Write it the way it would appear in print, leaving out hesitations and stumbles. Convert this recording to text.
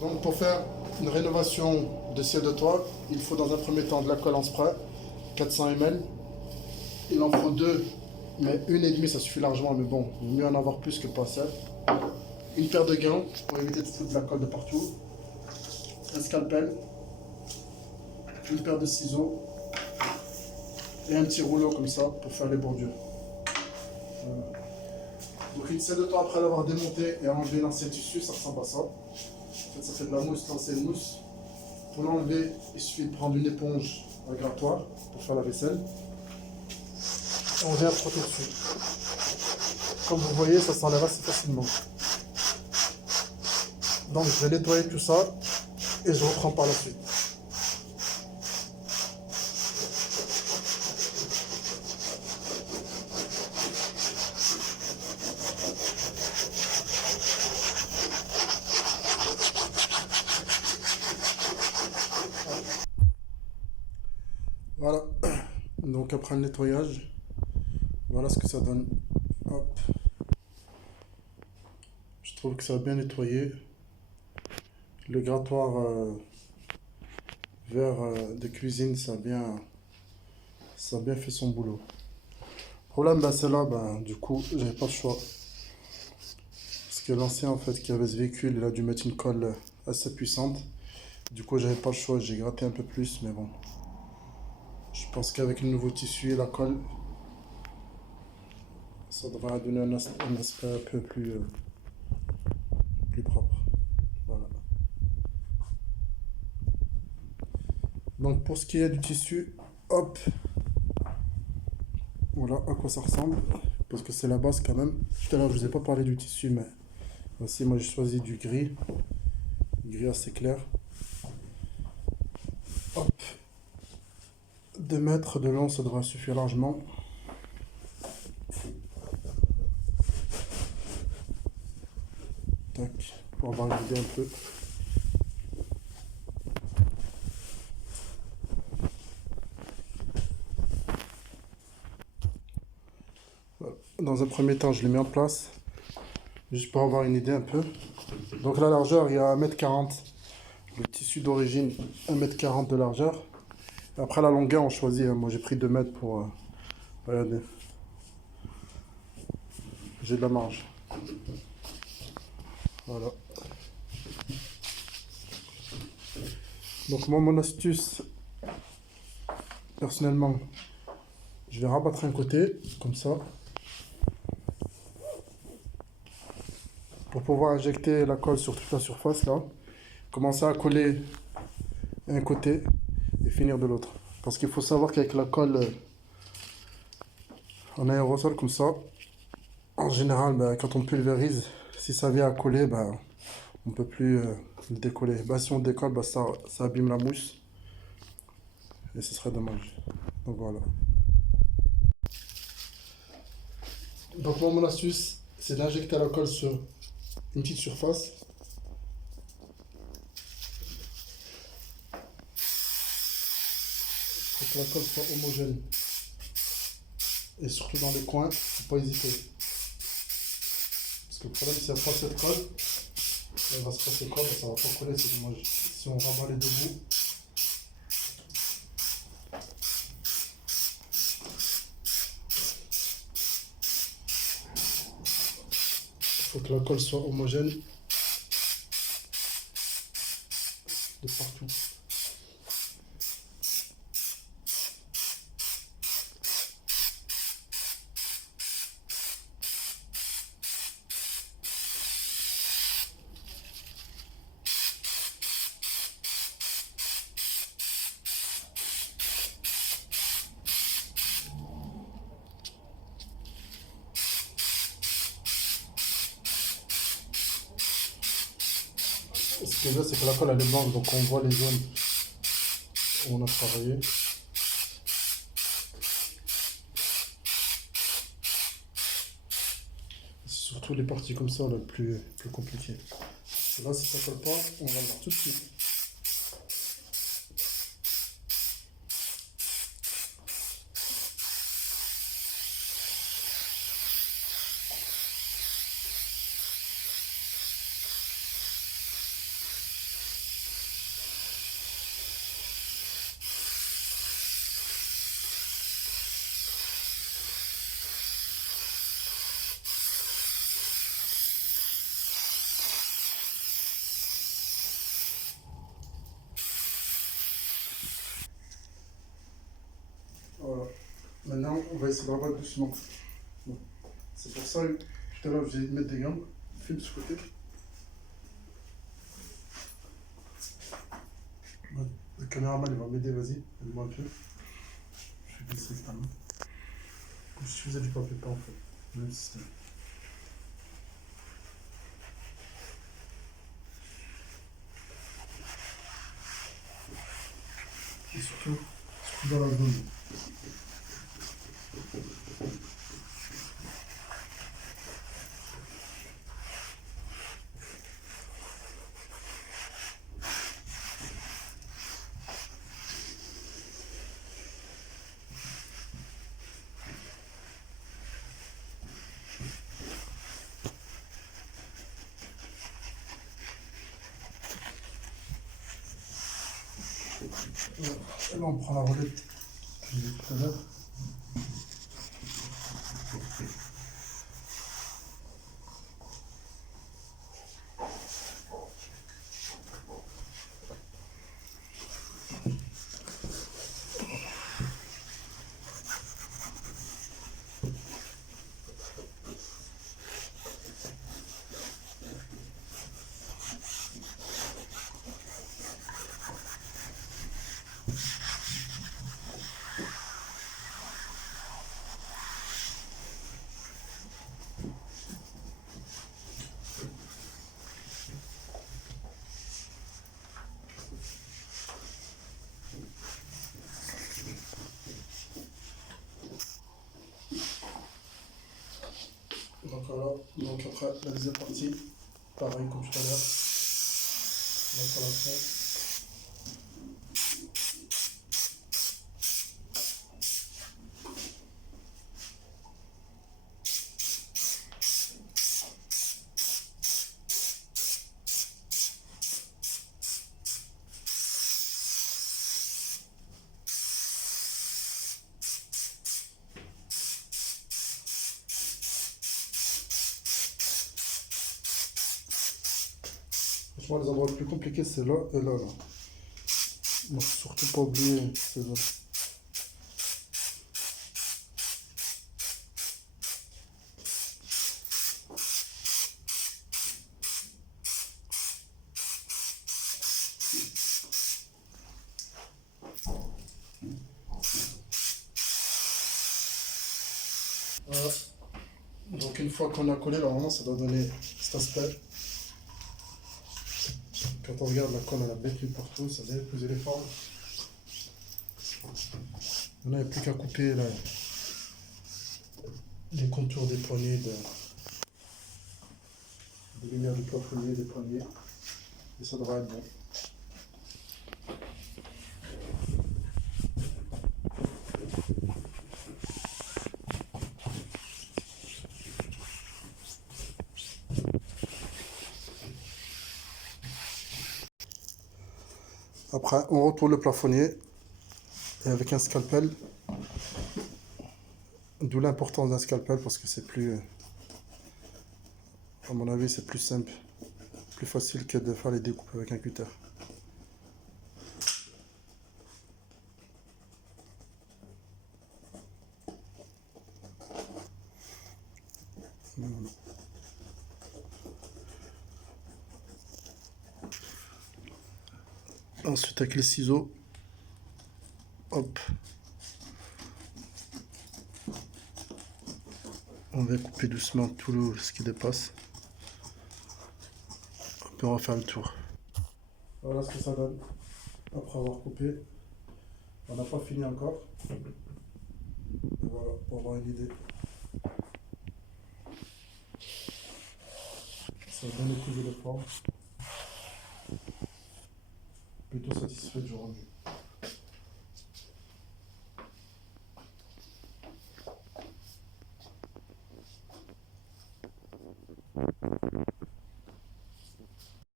Donc pour faire une rénovation de ciel de toit, il faut dans un premier temps de la colle en spray, 400 ml. Il en faut deux, mais une et demie ça suffit largement, mais bon, il vaut mieux en avoir plus que pas assez. Une paire de gants pour éviter de foutre de la colle de partout. Un scalpel, une paire de ciseaux et un petit rouleau comme ça pour faire les bordures. Voilà. Donc une selle de toit après l'avoir démonté et enlevé l'ancien tissu, ça ressemble à ça. En fait, ça fait de la mousse, l'ancienne mousse. Pour l'enlever, il suffit de prendre une éponge à grattoir pour faire la vaisselle. Et on vient frotter dessus. Comme vous voyez, ça s'enlève assez facilement. Donc je vais nettoyer tout ça et je reprends par la suite. Voilà. Donc après le nettoyage, voilà ce que ça donne. Hop. Je trouve que ça a bien nettoyé. Le grattoir vert de cuisine, ça a bien fait son boulot. Le problème, ben, c'est là, ben, du coup, j'avais pas le choix. Parce que l'ancien, en fait, qui avait ce véhicule, il a dû mettre une colle assez puissante. Du coup, j'avais pas le choix, j'ai gratté un peu plus, mais bon. Je pense qu'avec le nouveau tissu et la colle, ça devrait donner un aspect un peu plus propre. Voilà. Donc pour ce qui est du tissu, hop, voilà à quoi ça ressemble. Parce que c'est la base quand même. Tout à l'heure je vous ai pas parlé du tissu, mais voici, moi j'ai choisi du gris assez clair. Hop, 2 mètres de long, ça devrait suffire largement. Tac, pour avoir une idée un peu. Voilà. Dans un premier temps, je l'ai mis en place, juste pour avoir une idée un peu. Donc la largeur, il y a 1m40. Le tissu d'origine, 1m40 de largeur. Après la longueur, on choisit. Moi j'ai pris 2 mètres pour... regardez. J'ai de la marge. Voilà. Donc moi, mon astuce, personnellement, je vais rabattre un côté, comme ça, pour pouvoir injecter la colle sur toute la surface, là. Commencer à coller un côté et finir de l'autre. Parce qu'il faut savoir qu'avec la colle en aérosol, comme ça, en général, ben, quand on pulvérise, si ça vient à coller, ben, on ne peut plus le décoller. Ben, si on décolle, ben, ça abîme la mousse. Et ce serait dommage. Donc voilà. Donc moi, mon astuce, c'est d'injecter la colle sur une petite surface. Pour que la colle soit homogène. Et surtout dans les coins, faut pas hésiter. Parce que le problème, si elle n'y a pas cette colle, elle va se passer quoi, ben, ça va pas coller, c'est dommage. Si on rabat les deux bouts, il faut que la colle soit homogène de partout. Ce qui est bien, c'est que la colle elle est blanche, donc on voit les zones où on a travaillé. C'est surtout les parties comme ça, là, le plus compliqué. Et là, si ça colle pas, on va le voir tout de suite. On va essayer de rabattre doucement. Bon. C'est pour ça, tout à l'heure, je vais mettre des gants. Filme ce côté. Ouais. Le caméraman, il va m'aider, vas-y. Aide-moi un peu. Je vais baisser ta main. Comme si tu faisais du papier peint, en fait. Même système. Et surtout dans la zone. Et là, on prend la roulette que j'ai dit tout à l'heure. Donc voilà, donc après la deuxième partie, pareil comme tout à l'heure, la collation. Franchement, les endroits les plus compliqués, c'est là et là, là. Donc surtout pas oublier ces zones. Voilà. Donc une fois qu'on a collé, normalement ça doit donner cet aspect. Quand on regarde la colle, elle a bien pris partout, ça vient épouser les formes. On n'a plus qu'à couper là, les contours des poignées, des lumières du plafonnier, des poignées. Et ça devrait être bon. Après, on retourne le plafonnier et avec un scalpel, d'où l'importance d'un scalpel parce que c'est plus, à mon avis, c'est plus simple, plus facile que de faire les découpes avec un cutter. Ensuite, avec les ciseaux, hop, on va couper doucement tout ce qui dépasse. Puis on va faire le tour. Voilà ce que ça donne après avoir coupé. On n'a pas fini encore. Voilà, pour avoir une idée. Ça a bien épousé les formes. Plutôt satisfait du rendu.